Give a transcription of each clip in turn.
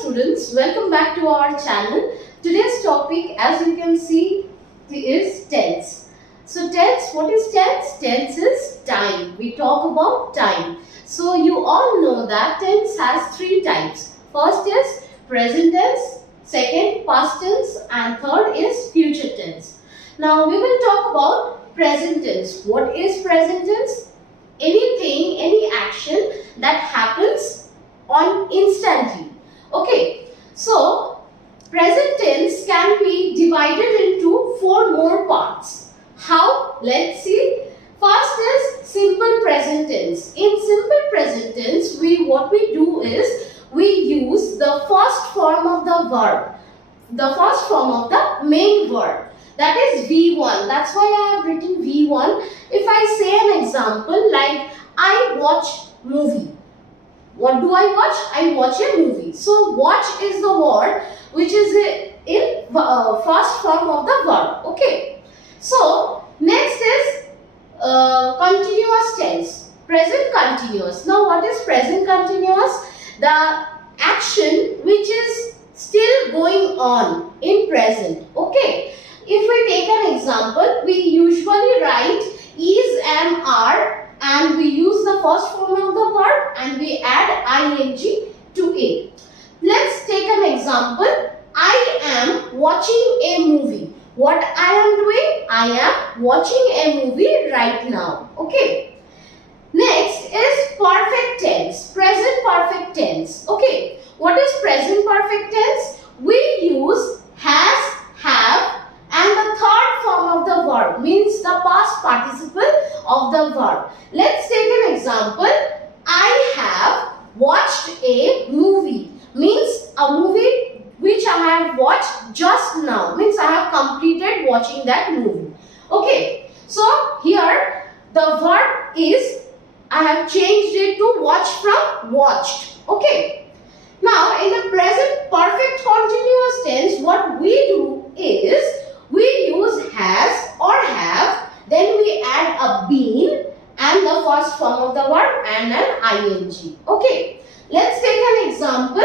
students, welcome back to our channel. Today's topic, as you can see, is tense. So tense, what is tense? Tense is time. We talk about time. So you all know that tense has three types. First is present tense, second past tense, and third is future tense. Now we will talk about present tense. What is present tense? Anything, any action that happens on instantly. Okay, so present tense can be divided into four more parts. How? Let's see. First is simple present tense. In simple present tense, what we do is we use the first form of the verb, the first form of the main verb. That is V1. That's why I have written V1. If I say an example like I watch movie. What do I watch? I watch a movie. So watch is the word which is in first form of the verb. Okay. So next is continuous tense. Present continuous. Now what is present continuous? The action which is still going on in present. Okay. If we take an example, we usually write is, am, are, and we use the first form of the verb and we add ing to it. Let's take an example. I am watching a movie. What I am doing? I am watching a movie right now. Okay. Next is perfect tense. Present perfect tense. Okay. What is present perfect tense? We use has, have, and the third form of the verb, means the past participle of the verb. Let's take an example. I have watched a movie. Means a movie which I have watched just now. Means I have completed watching that movie. Okay. So here the verb is, I have changed it to watch from watched. Okay. Now in the present perfect continuous tense, what we do is we use has or have, then we add a been and the first form of the verb and an ing. Okay, let's take an example.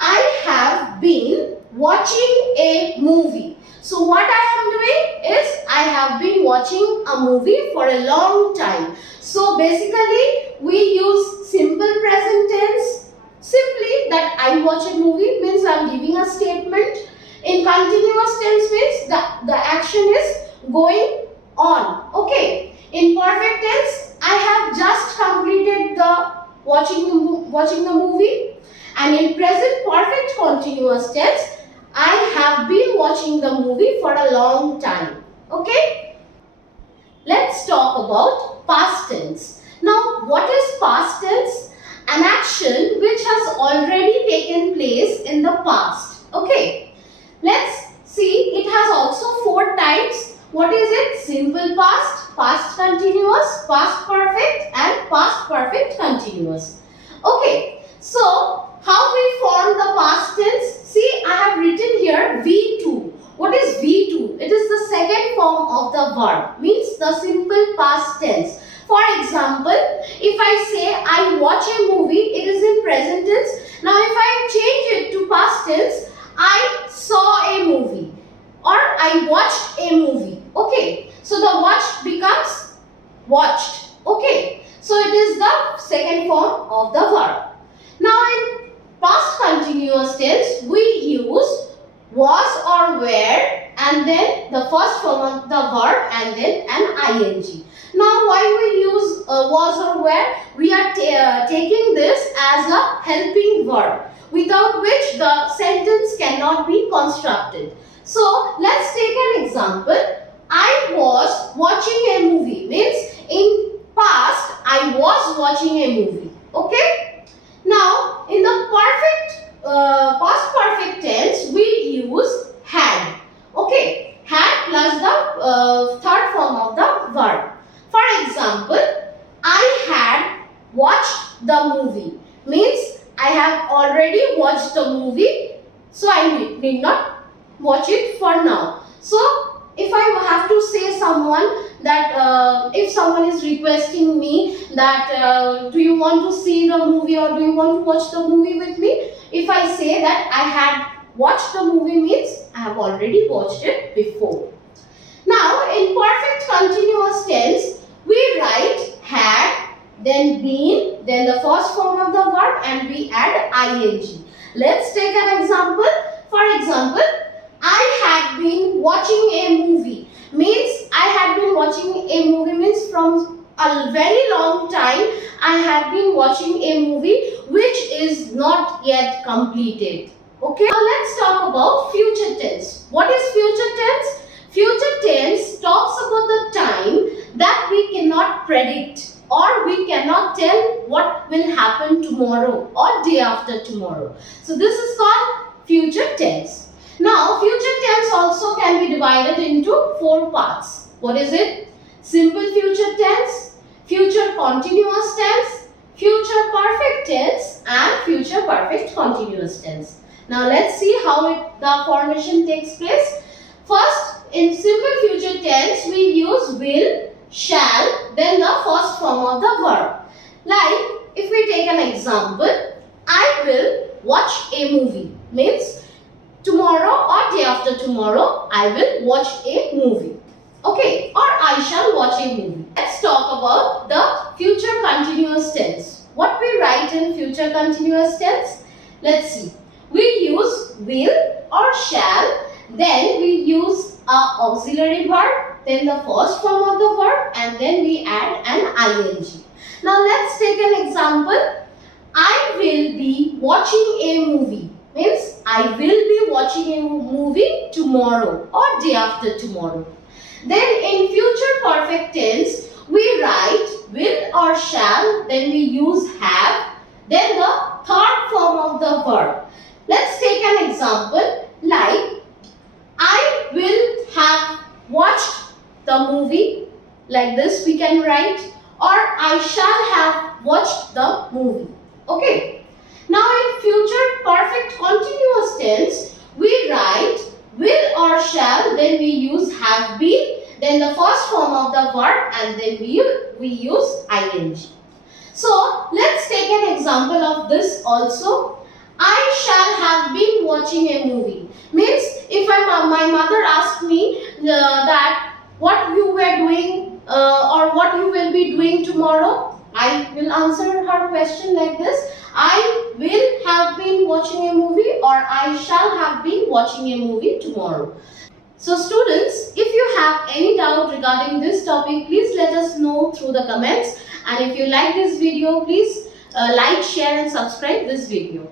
I have been watching a movie. So what I am doing is I have been watching a movie for a long time. So basically we use simple present tense. Simply that I watch a movie means I am giving a statement. In continuous tense means the action is going on. Okay. In perfect tense, I have just completed the watching the movie. And in present perfect continuous tense, I have been watching the movie for a long time. Okay. Let's talk about past tense. Now, what is past tense? An action which has already taken place in the past. Okay. Let's see, it has also four types. What is it? Simple past, past continuous, past perfect and past perfect continuous. Okay, so how we form the past tense? See, I have written here V2. What is V2? It is the second form of the verb, means the simple past tense. For example, if I say I watch a movie, it is in present tense. Now if I change it to past tense, I saw a movie or I watched a movie. Okay. So the watched becomes watched. Okay. So it is the second form of the verb. Now in past continuous tense, we use was or were and then the first form of the verb and then an ing. Now why we use was or were? We are taking this as a helping verb, without which the sentence cannot be constructed. So let's take an example. I was watching a movie means in past I was watching a movie. Okay. Now in the past perfect tense we use had. Okay. Had plus the third form of the verb. For example, I had watched the movie means I have already watched the movie, so I need not watch it for now. So if I have to say someone that if someone is requesting me that do you want to see the movie or do you want to watch the movie with me, If I say that I had watched the movie means I have already watched it before. Now in perfect continuous tense, we write had, then been, then the first form of the verb and we add ing. Let's take an example. For example, I had been watching a movie. Means I had been watching a movie means from a very long time I had been watching a movie which is not yet completed. Okay. Now let's talk about future tense. What is future tense? Future tense talks about the time that we cannot predict or we cannot tell what will happen tomorrow or day after tomorrow. So this is called future tense. Now future tense also can be divided into 4 parts. What is it? Simple future tense, future continuous tense, future perfect tense and future perfect continuous tense. Now let's see how the formation takes place. First, in simple future tense, we use will, shall, then the first form of the verb. Like, if we take an example, I will watch a movie. Means, tomorrow or day after tomorrow, I will watch a movie. Okay, or I shall watch a movie. Let's talk about the future continuous tense. What we write in future continuous tense? Let's see. We use will or shall, then we use a auxiliary verb, then the first form of the verb and then we add an ing. Now let's take an example. I will be watching a movie. Means I will be watching a movie tomorrow or day after tomorrow. Then in future perfect tense, we write will or shall, then we use have, then the third form of the verb. Let's take an example like I will have watched the movie. Like this we can write, or I shall have watched the movie. Okay. Now in future perfect continuous tense, we write will or shall, then we use have been, then the first form of the verb and then we use ing. So let's take an example of this also. I shall have been watching a movie. Means if my mother asked me that what you were doing or what you will be doing tomorrow, I will answer her question like this. I will have been watching a movie or I shall have been watching a movie tomorrow. So students, if you have any doubt regarding this topic, please let us know through the comments. And if you like this video, please like, share and subscribe this video.